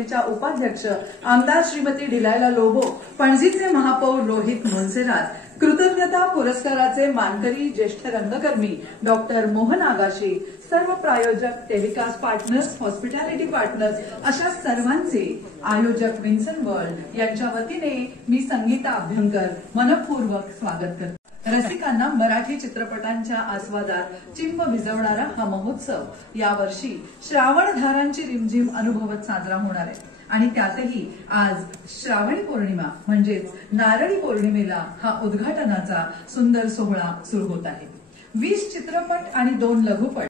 संस्थेच्या उपाध्यक्ष आमदार श्रीमती डिलायला लोबो, पणजीचे महापौर रोहित मोन्सेरात, कृतज्ञता पुरस्काराचे मानकरी ज्येष्ठ रंगकर्मी डॉक्टर मोहन आगाशे, सर्व प्रायोजक टेलिकास्ट पार्टनर्स, हॉस्पिटॅलिटी पार्टनर्स अशा सर्वांचे आयोजक विन्सन वर्ल्ड यांच्या वतीने मी संगीता अभ्यंकर मनपूर्वक स्वागत करते। रसिकांना मराठी चित्रपटांच्या आस्वादात चिंब भिजवणारा हा महोत्सव यावर्षी श्रावणधारांची रिमझिम अनुभवत साजरा होणार आहे आणि त्यातही आज श्रावणी पौर्णिमा म्हणजेच नारळी पौर्णिमेला हा उद्घाटनाचा सुंदर सोहळा सुरू होत आहे। 20 चित्रपट आणि 2 लघुपट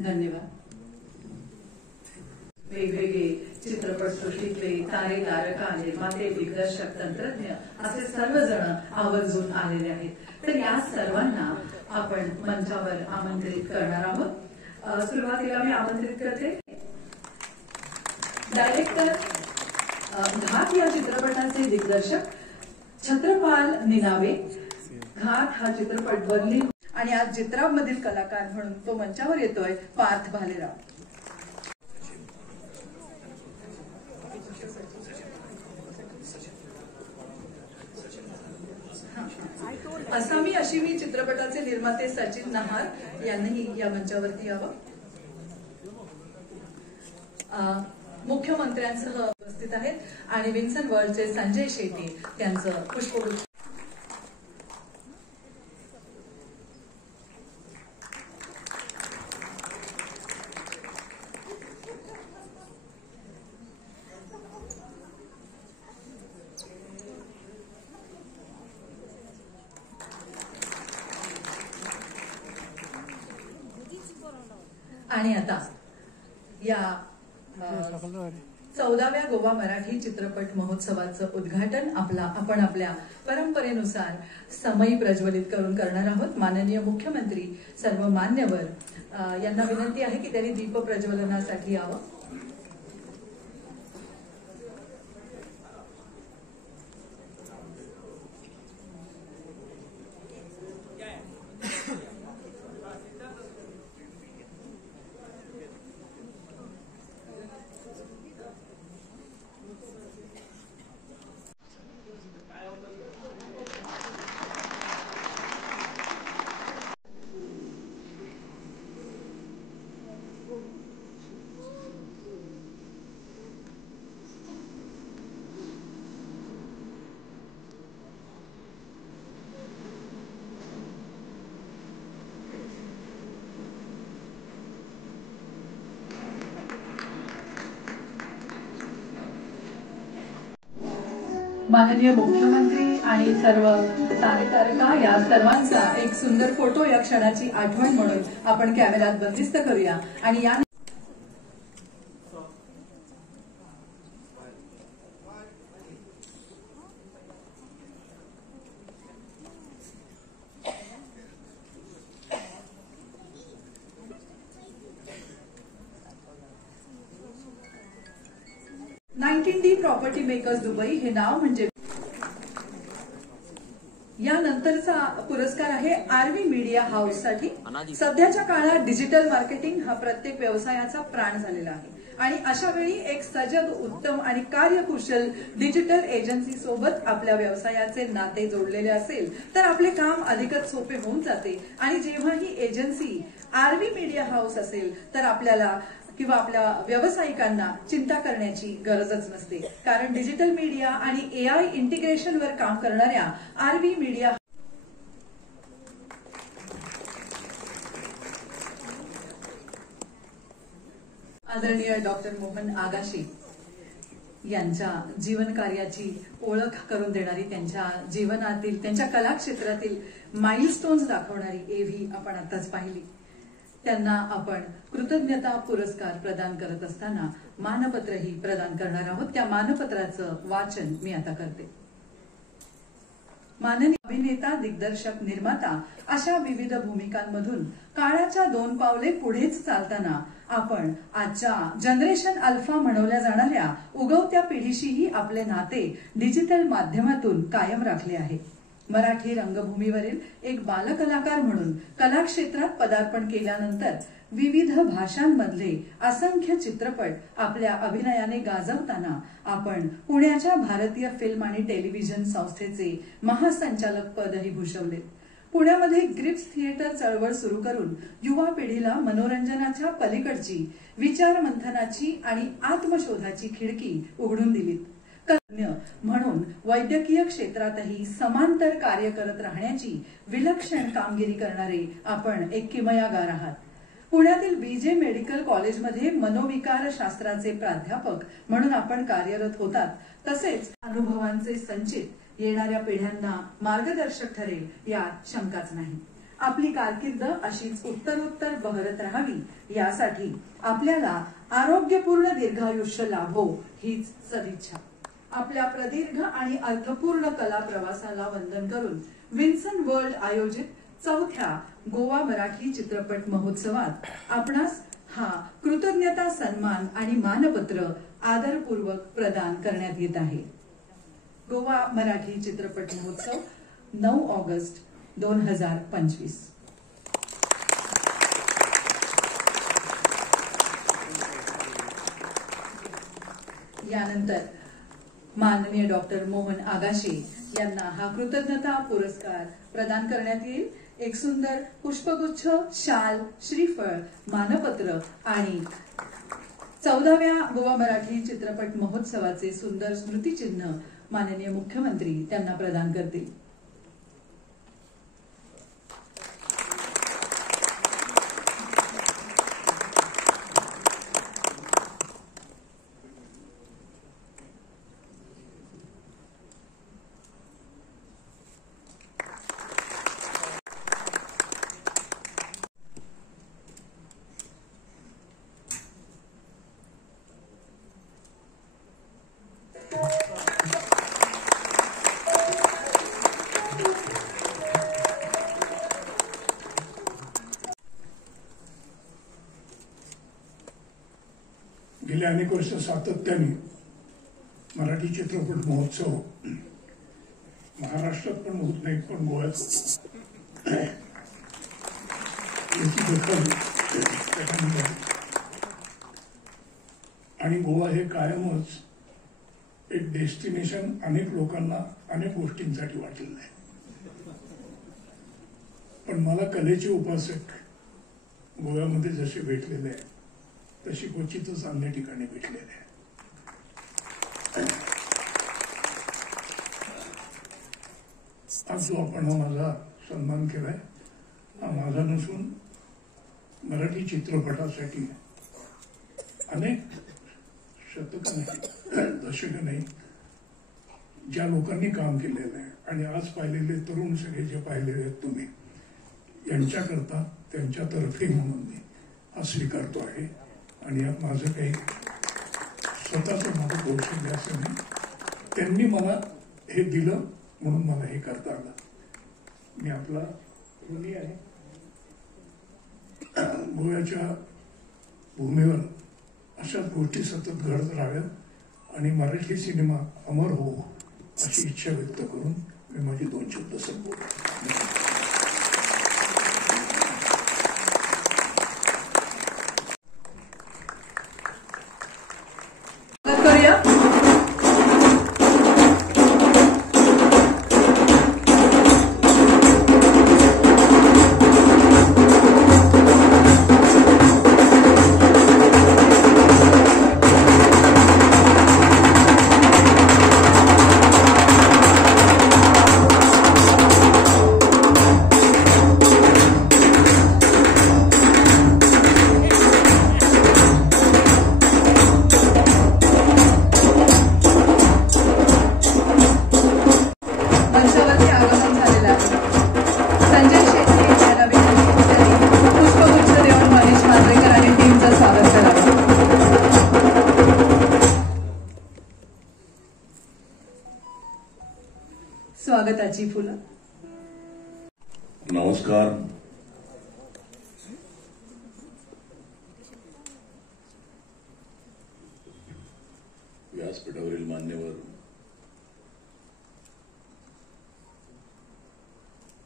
धन्यवाद। वेगवेगळे चित्रपट सृष्टीतले तारे, तारका, निर्माते, दिग्दर्शक, तंत्रज्ञ असे सर्वजण आवर्जून आलेले आहेत। तर या सर्वांना आपण मंचावर आमंत्रित करणार आहोत। सुरुवातीला मी आमंत्रित करते डायरेक्टर, घाट या चित्रपटाचे दिग्दर्शक छत्रपाल निनावे। घाट हा चित्रपट बर्लिन आणि आज चित्राब मधील कलाकार म्हणून तो मंचावर येतोय पार्थ भालेराव। असामी अशिमी चित्रपटाचे निर्माते सचिन नहार यांनीही या मंचावरती यावं। मुख्यमंत्र्यांसह उपस्थित आहेत आणि विन्सन वर्ल्डचे संजय शेट्टी त्यांचं पुष्पगुच्छ। आणि आता या 14व्या गोवा मराठी चित्रपट महोत्सवाचं उद्घाटन आपण आपल्या परंपरेनुसार समयी प्रज्वलित करून करणार आहोत। माननीय मुख्यमंत्री, सर्व मान्यवर यांना विनंती आहे की त्यांनी दीप प्रज्वलनासाठी यावं। माननीय मुख्यमंत्री आणि सर्व तारे तारका या सर्वांचा एक सुंदर फोटो या क्षणाची आठवण म्हणून आपण कॅमेऱ्यात बंदिस्त करूया। आणि या D प्रॉपर्टी मेकर्स दुबई हे नाव म्हणजे यानंतरचा पुरस्कार आहे आरवी मीडिया हाऊस साठी। सध्याच्या काळात डिजिटल मार्केटिंग हा प्रत्येक व्यवसायाचा प्राण झालेला आहे आणि अशा वेळी एक सजग, उत्तम आणि कार्यकुशल डिजिटल एजन्सी सोबत आपल्या व्यवसायाचे नाते जोडलेले असेल तर आपले काम अधिकच सोपे होऊन जाते। आणि जेव्हा ही एजन्सी आरवी मीडिया हाऊस असेल तर आपल्याला किंवा आपल्या व्यावसायिकांना चिंता करण्याची गरजच नसते, कारण डिजिटल मीडिया आणि AI इंटिग्रेशनवर काम करणाऱ्या आरवी मीडिया आदरणीय डॉक्टर मोहन आगाशे यांच्या जीवन कार्याची ओळख करून देणारी, त्यांच्या जीवनातील, त्यांच्या कलाक्षेत्रातील माइलस्टोन्स दाखवणारी एव्ही आपण आताच पाहिली। त्यांना आपण कृतज्ञता पुरस्कार प्रदान करत असताना मानपत्रही प्रदान करणार आहोत। त्या मानपत्राचं वाचन मी आता करते। माननीय अभिनेता, दिग्दर्शक, निर्माता अशा विविध भूमिकांमधून काळाच्या 2 पावले पुढेच चालताना आपण आजच्या जनरेशन अल्फा म्हणवल्या जाणाऱ्या उगवत्या पिढीशीही आपले नाते डिजिटल माध्यमातून कायम राखले आहे. मराठी रंगभूमीवरील एक बालकलाकार म्हणून कला क्षेत्रात पदार्पण केल्यानंतर विविध भाषांमधले असंख्य चित्रपट आपल्या अभिनयाने गाजवताना आपण पुण्याच्या भारतीय फिल्म आणि टेलिव्हिजन संस्थेचे महासंचालक पदही भूषवले. पुण्यामध्ये ग्रिप्स थिएटर चळवळ सुरू करून युवा पिढीला मनोरंजनाच्या पलीकडची विचार मंथनाची आणि आत्मशोधाची खिडकी उघडून दिलीत. तज्ञ म्हणून वैद्यकीय क्षेत्रातही समांतर कार्य करत राहण्याची विलक्षण कामगिरी करणारे आपण एक किमयागार आहात. पुण्यातील बीजे मेडिकल कॉलेजमध्ये मनोविकार शास्त्राचे प्राध्यापक म्हणून आपण कार्यरत होतात. तसेच अनुभवांचे संचित येणाऱ्या पिढ्यांना मार्गदर्शक ठरेल यात शंकाच नाही. आपली कारकीर्द अशीच उत्तरोत्तर बहरत राहावी यासाठी आपल्याला आरोग्यपूर्ण दीर्घायुष्य लाभो हीच सदिच्छा. आपल्या प्रदीर्घ आणि अर्थपूर्ण कला प्रवासाला वंदन करून विन्सन वर्ल्ड आयोजित 4थ्या गोवा मराठी चित्रपट महोत्सवात आपणास हा कृतज्ञता सन्मान आणि मानपत्र आदरपूर्वक प्रदान करण्यात येत आहे. गोवा मराठी चित्रपट महोत्सव 9 ऑगस्ट 2025. यानंतर माननीय डॉक्टर मोहन आगाशे यांना हा कृतज्ञता पुरस्कार प्रदान करण्यात येईल. एक सुंदर पुष्पगुच्छ, शाल, श्रीफळ, मानपत्र आणि 14व्या गोवा मराठी चित्रपट महोत्सवाचे सुंदर स्मृतिचिन्ह माननीय मुख्यमंत्री त्यांना प्रदान करतील. गेल्या अनेक वर्ष सातत्याने मराठी चित्रपट महोत्सव महाराष्ट्रात पण होत नाही, पण गोव्यात याची दखल त्याच्यामध्ये आणि गोवा हे कायमच एक डेस्टिनेशन अनेक लोकांना अनेक गोष्टींसाठी वाटलेलं आहे. पण मला कलेचे उपासक गोव्यामध्ये जसे भेटलेले आहे तशी क्वचितच अन्य ठिकाणी भेटलेले आहे. आज जो आपण हा माझा सन्मान केलाय हा माझा नसून मराठी चित्रपटासाठी अनेक शतक नाही, दशक नाही, ज्या लोकांनी काम केलेलं आहे आणि आज पाहिलेले तरुण सगळे जे पाहिलेले आहेत तुम्ही, यांच्याकरता त्यांच्यातर्फे म्हणून मी हा स्वीकारतो आहे. आणि यात माझं काही स्वतःचं माझं कौशल्य असं नाही, त्यांनी मला हे दिलं म्हणून मला हे करता आलं. मी आपला ऋणी आहे. गोव्याच्या भूमीवर अशाच गोष्टी सतत घडत राहाव्यात आणि मराठी सिनेमा अमर हो अशी इच्छा व्यक्त करून मी माझी 2 शब्द संपवतो. स्वागताची फुलं. नमस्कार. व्यासपीठावरील मान्यवर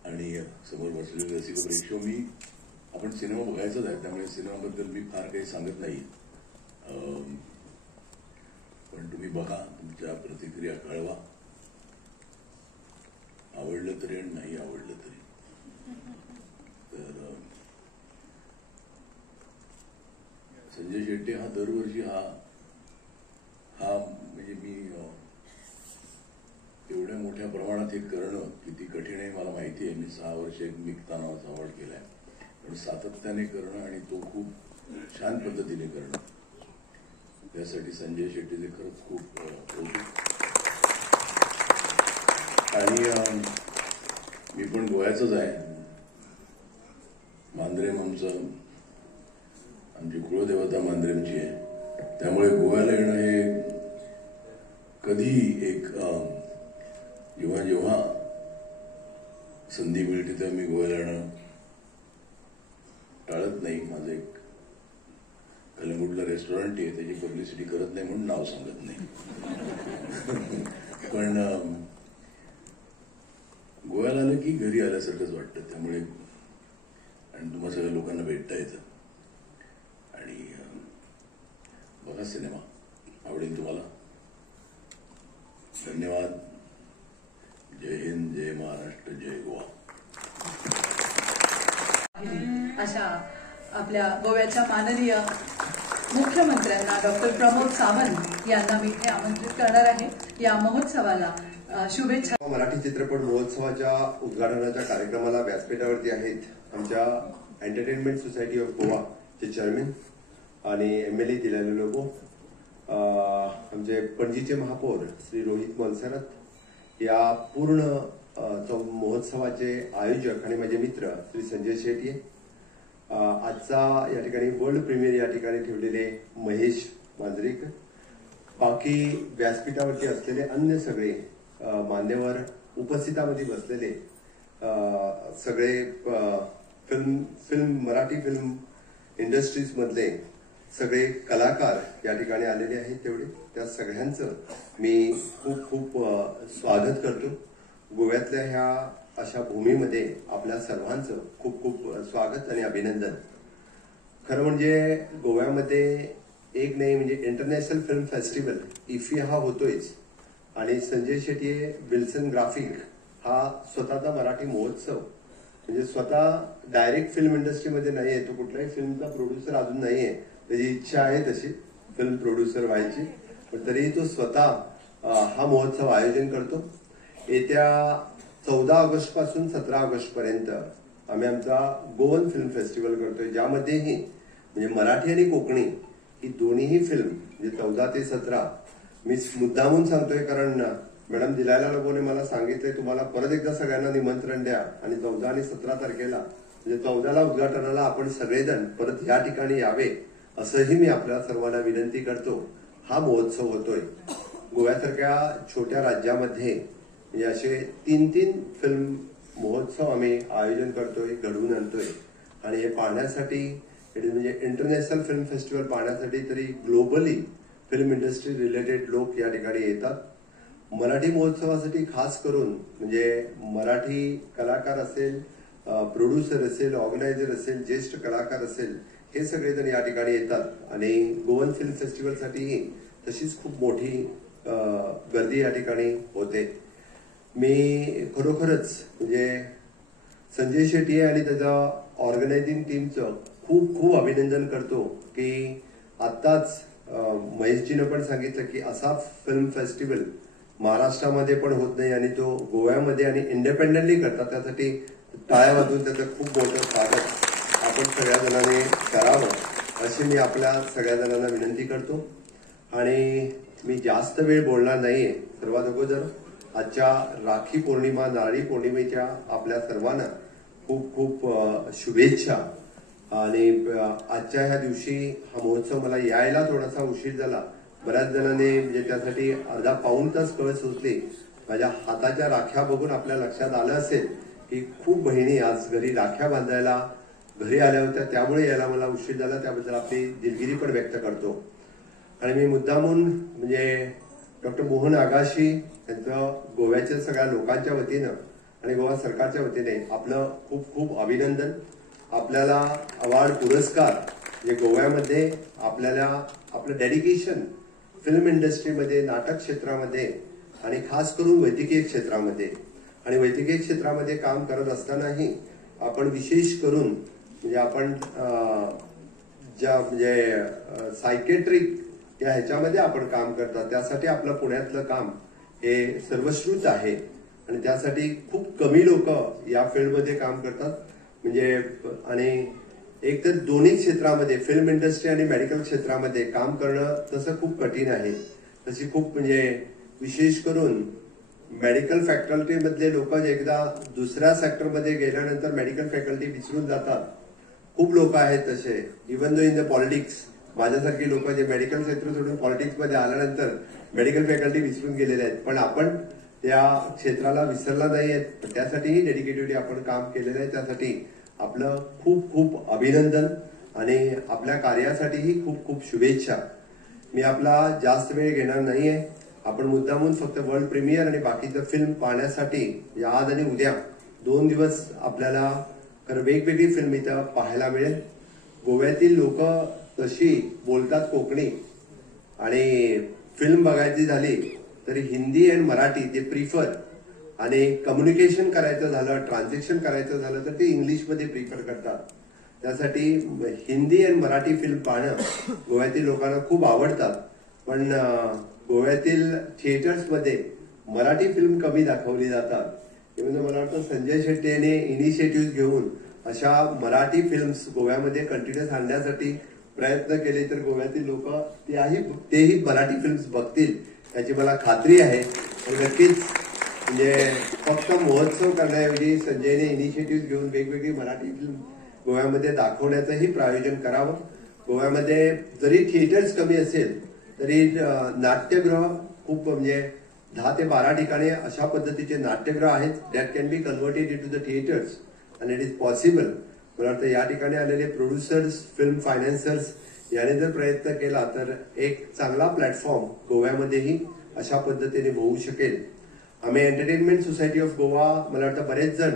आणि समोर बसलेले रसिक प्रेक्षक, आपण सिनेमा बघायचाच आहे, त्यामुळे सिनेमाबद्दल मी फार काही सांगत नाही, पण तुम्ही बघा, तुमच्या प्रतिक्रिया कळवा. आवडलं तरी आणि नाही आवडलं तरी. तर संजय शेट्टी हा दरवर्षी हा म्हणजे मी एवढ्या मोठ्या प्रमाणात हे करणं किती कठीण आहे मला माहिती आहे. मी 6 वर्ष एक मिक्ता नावाचा अवॉर्ड केलाय, पण सातत्याने करणं आणि तो खूप छान पद्धतीने करणं, त्यासाठी संजय शेट्टीचे खरंच खूप कौतुक. आणि मी पण गोव्याचंच आहे. मांद्रेम आमची कुळदेवता मांद्रेमची आहे, त्यामुळे गोव्याला येणं हे कधी एक जेव्हा संधी मिळते तेव्हा मी गोव्याला येणं टाळत नाही. माझं एक कलंगूटला रेस्टॉरंट आहे, त्याची पब्लिसिटी करत नाही म्हणून नाव सांगत नाही. पण गोव्याला आलं की घरी आल्यासारखंच वाटतं, त्यामुळे आणि तुम्हा सगळ्या लोकांना भेटता येतं. आणि बघा सिनेमा, आवडेल तुम्हाला. धन्यवाद. जय हिंद, जय महाराष्ट्र, जय गोवा. अशा आपल्या गोव्याच्या माननीय मुख्यमंत्र्यांना डॉक्टर प्रमोद सावंत यांना मी इथे आमंत्रित करणार आहे. या महोत्सवाला शुभेच्छा. मराठी चित्रपट महोत्सवाच्या उद्घाटनाच्या कार्यक्रमाला व्यासपीठावरती आहेत आमच्या एंटरटेनमेंट सोसायटी ऑफ गोवा चे चेअरमन आणि MLA दिलाले लोबो, आमचे पणजीचे महापौर श्री रोहित मोन्सेरात, या पूर्ण महोत्सवाचे आयोजक आणि माझे मित्र श्री संजय शेट्टी, आजचा या ठिकाणी वर्ल्ड प्रीमियर या ठिकाणी ठेवलेले महेश मांजरेकर, बाकी व्यासपीठावरती असलेले अन्य सगळे मान्यवर, उपस्थितामध्ये बसलेले सगळे मराठी फिल्म इंडस्ट्रीज मधले सगळे कलाकार या ठिकाणी आलेले आहेत, तेवढे त्या सगळ्यांचं मी खूप खूप स्वागत करतो. गोव्यातल्या ह्या अशा भूमीमध्ये आपल्या सर्वांचं खूप खूप स्वागत आणि अभिनंदन. खरं म्हणजे गोव्यामध्ये एक नाही म्हणजे इंटरनॅशनल फिल्म फेस्टिवल इफी हा होतोयच, आणि संजय शेट्टी विल्सन ग्राफिक हा स्वतःचा मराठी महोत्सव, म्हणजे स्वतः डायरेक्ट फिल्म इंडस्ट्रीमध्ये नाहीये, तो कुठल्याही फिल्मचा प्रोड्युसर अजून नाहीये, त्याची इच्छा आहे तशी फिल्म प्रोड्युसर व्हायची, पण तरीही तो स्वतः हा महोत्सव आयोजन करतो. येत्या 14 ऑगस्ट पासून 17 ऑगस्ट पर्यंत आम्ही आमचा गोवन फिल्म फेस्टिवल करतोय, ज्यामध्येही म्हणजे मराठी आणि कोकणी ही दोन्हीही फिल्म म्हणजे 14 ते 17 मी मुद्दामून सांगतोय, कारण मॅडम दिलायला लोगोने मला सांगितलंय तुम्हाला परत एकदा सगळ्यांना निमंत्रण द्या, आणि 14 आणि 17 तारखेला म्हणजे 14ला उद्घाटनाला आपण सगळेजण परत या ठिकाणी यावे असंही मी आपल्या सर्वांना विनंती करतो. हा महोत्सव होतोय गोव्यासारख्या छोट्या राज्यामध्ये, म्हणजे असे 3 फिल्म महोत्सव आम्ही आयोजन करतोय, घडवून आणतोय, आणि हे पाहण्यासाठी म्हणजे इंटरनॅशनल फिल्म फेस्टिवल पाहण्यासाठी तरी ग्लोबली फिल्म इंडस्ट्री रिलेटेड लोक या ठिकाणी येतात. मराठी महोत्सवासाठी खास करून म्हणजे मराठी कलाकार असेल, प्रोड्युसर असेल, ऑर्गनायझर असेल, ज्येष्ठ कलाकार असेल, हे सगळेजण या ठिकाणी येतात, आणि गोवन फिल्म फेस्टिवलसाठीही तशीच खूप मोठी गर्दी या ठिकाणी होते. मी खरोखरच म्हणजे संजय शेट्टी आणि त्याच्या ऑर्गनायझिंग टीमचं खूप खूप अभिनंदन करतो की आत्ताच महेशजीनं पण सांगितलं की असा फिल्म फेस्टिवल महाराष्ट्रामध्ये पण होत नाही, आणि तो गोव्यामध्ये आणि इंडिपेंडेंटली करतात. त्यासाठी टाळ्या वाजवून त्याचं खूप मोठं स्वागत आपण सगळ्या जणांनी करावं अशी मी आपल्या सगळ्या जणांना विनंती करतो. आणि मी जास्त वेळ बोलणार नाहीये. सर्वात अगोदर आजच्या राखी पौर्णिमा, नारळी पौर्णिमेच्या आपल्या सर्वांना खूप खूप शुभेच्छा. आणि आजच्या ह्या दिवशी हा महोत्सव मला यायला थोडासा उशीर झाला. बऱ्याच जणांनी म्हणजे त्यासाठी अर्धा पाऊण तास कळ सोचली. माझ्या हाताच्या राख्या बघून आपल्या लक्षात आलं असेल की खूप बहिणी आज घरी राख्या बांधायला घरी आल्या होत्या, त्यामुळे यायला मला उशीर झाला, त्याबद्दल आपली दिलगिरी पण व्यक्त करतो. आणि मी मुद्दामून म्हणजे डॉक्टर मोहन आगाशी यांचं गोव्याच्या सगळ्या लोकांच्या वतीनं आणि गोवा सरकारच्या वतीने आपलं खूप खूप अभिनंदन. आपल्याला अवॉर्ड पुरस्कार म्हणजे गोव्यामध्ये आपल्याला आपलं डेडिकेशन फिल्म इंडस्ट्रीमध्ये, नाटक क्षेत्रामध्ये आणि खास करून वैद्यकीय क्षेत्रामध्ये आणि वैद्यकीय क्षेत्रामध्ये काम करत असतानाही आपण विशेष करून म्हणजे आपण ज्या म्हणजे सायकेट्रिक या ह्याच्यामध्ये आपण काम करतो, त्यासाठी आपलं पुण्यातलं काम हे सर्वश्रुत आहे आणि त्यासाठी खूप कमी लोक या फील्डमध्ये काम करतात. म्हणजे आणि एक तर दोन्ही क्षेत्रामध्ये फिल्म इंडस्ट्री आणि मेडिकल क्षेत्रामध्ये काम करणं तसं खूप कठीण आहे. तशी खूप म्हणजे विशेष करून मेडिकल फॅकल्टीमधले लोक एकदा दुसऱ्या सेक्टरमध्ये गेल्यानंतर मेडिकल फॅकल्टी विसरून जातात. खूप लोक आहेत तसे, even though in the politics. माझ्यासारखी लोक जे मेडिकल क्षेत्र सोडून पॉलिटिक्समध्ये आल्यानंतर मेडिकल फॅकल्टी विसरून गेलेले आहेत, पण आपण त्या क्षेत्राला विसरला नाहीये. त्यासाठीही डेडिकेटेडली आपण काम केलेलं आहे. त्यासाठी आपलं खूप खूप अभिनंदन आणि आपल्या कार्यासाठीही खूप खूप शुभेच्छा. मी आपला जास्त वेळ घेणार नाहीये. आपण मुद्दामून फक्त वर्ल्ड प्रीमियर आणि बाकीचं फिल्म पाहण्यासाठी आज आणि उद्या 2 दिवस आपल्याला वेगवेगळी फिल्म इथं पाहायला मिळेल. गोव्यातील लोक तशी बोलतात कोकणी आणि फिल्म बघायची झाली तरी हिंदी आणि मराठी ते प्रिफर आणि कम्युनिकेशन करायचं झालं, ट्रान्झॅक्शन करायचं झालं तर ते इंग्लिशमध्ये प्रिफर करतात. त्यासाठी हिंदी आणि मराठी फिल्म पाहणं गोव्यातील लोकांना खूप आवडतात. पण गोव्यातील थिएटर्समध्ये मराठी फिल्म कमी दाखवली जातात. म्हणजे मला वाटतं संजय शेट्टी यांनी इनिशिएटिव्ह घेऊन अशा मराठी फिल्म्स गोव्यामध्ये कंटिन्युअस आणण्यासाठी प्रयत्न केले तर गोव्यातील लोक तेही मराठी फिल्म्स बघतील याची मला खात्री आहे. नक्कीच म्हणजे फक्त महोत्सव करण्याऐवजी संजयने इनिशिएटिव्ह घेऊन वेगवेगळी मराठी फिल्म गोव्यामध्ये दाखवण्याचंही प्रायोजन करावं. गोव्यामध्ये जरी थिएटर्स कमी असेल तरी नाट्यगृह खूप म्हणजे 10 ते 12 ठिकाणी अशा पद्धतीचे नाट्यगृह आहेत that can be converted into the theatres and it is possible. मला वाटतं या ठिकाणी आलेले प्रोड्युसर्स, फिल्म फायनान्सर्स याने जर प्रयत्न केला तर एक चांगला प्लॅटफॉर्म गोव्यामध्येही अशा पद्धतीने होऊ शकेल. आम्ही एंटरटेनमेंट सोसायटी ऑफ गोवा मला वाटतं बरेच जण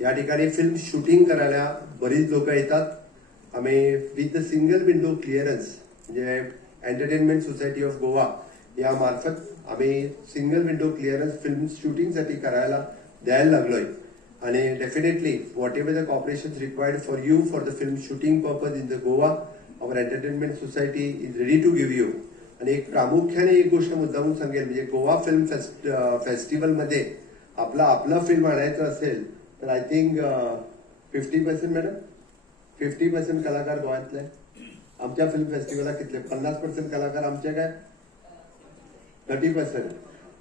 या ठिकाणी फिल्म शूटिंग करायला बरीच लोक येतात. आम्ही with the single window clearance म्हणजे एंटरटेनमेंट सोसायटी ऑफ गोवा या मार्फत आम्ही सिंगल विंडो क्लिअरन्स फिल्म शूटिंगसाठी करायला द्यायला लागलोय. आणि definitely whatever the cooperation required for you for the film shooting purpose in the Goa our entertainment society is ready to give you. आणि एक प्रामुख्याने एक गोष्ट मुद्दामून सांगेल म्हणजे गोवा फिल्म फेस्टिवलमध्ये आपलं फिल्म आणायचं असेल तर आय थिंक 50% मॅडम 50% कलाकार गोव्यातले. आमच्या फिल्म फेस्टिवलला कितले 50% कलाकार आमच्या काय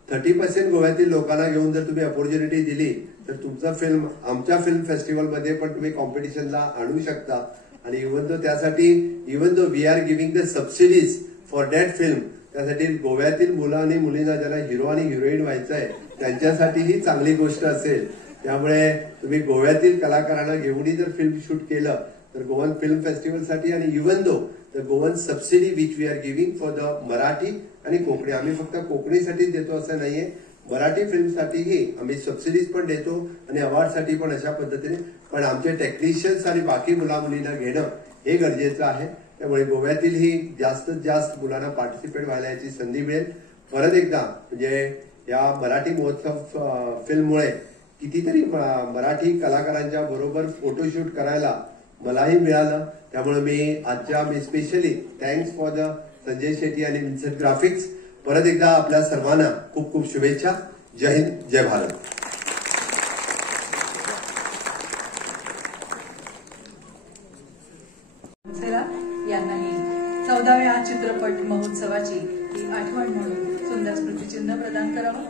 30% गोव्यातील लोकांना घेऊन जर तुम्ही अपॉर्च्युनिटी दिली तर तुमचं फिल्म आमच्या फिल्म फेस्टिवलमध्ये पण तुम्ही कॉम्पिटिशनला आणू शकता. आणि even though we are giving the subsidies for that film, त्यासाठी गोव्यातील मुलं आणि मुलींना ज्याला हिरो आणि हिरोईन व्हायचं आहे त्यांच्यासाठीही चांगली गोष्ट असेल. त्यामुळे तुम्ही गोव्यातील कलाकारांना घेऊनही जर फिल्म शूट केलं तर गोवन फिल्म फेस्टिवलसाठी आणि even though the Goan subsidy which we are giving for the Marathi आणि कोकणी, आम्ही फक्त कोकणीसाठीच देतो असं नाहीये, मराठी फिल्मसाठीही आम्ही सबसिडीज पण देतो आणि अवॉर्डसाठी पण अशा पद्धतीने. पण आमचे टेक्निशियन्स आणि बाकी मुलामुलींना घेणं हे गरजेचं आहे. त्यामुळे गोव्यातीलही जास्तीत जास्त मुलांना पार्टिसिपेट व्हायला याची संधी मिळेल. परत एकदा म्हणजे या मराठी महोत्सव फिल्ममुळे कितीतरी मराठी कलाकारांच्या बरोबर फोटोशूट करायला मलाही मिळालं. त्यामुळे मी specially thanks for the Sanjay Shetty आणि विन्सेंट ग्राफिक्स. परत एकदा आपल्या सर्वांना खूप खूप शुभेच्छा. जय हिंद, जय भारत. यांनाही 14व्या चित्रपट महोत्सवाची ही आठवण म्हणून सुंदर स्मृतिचिन्ह प्रदान करावं.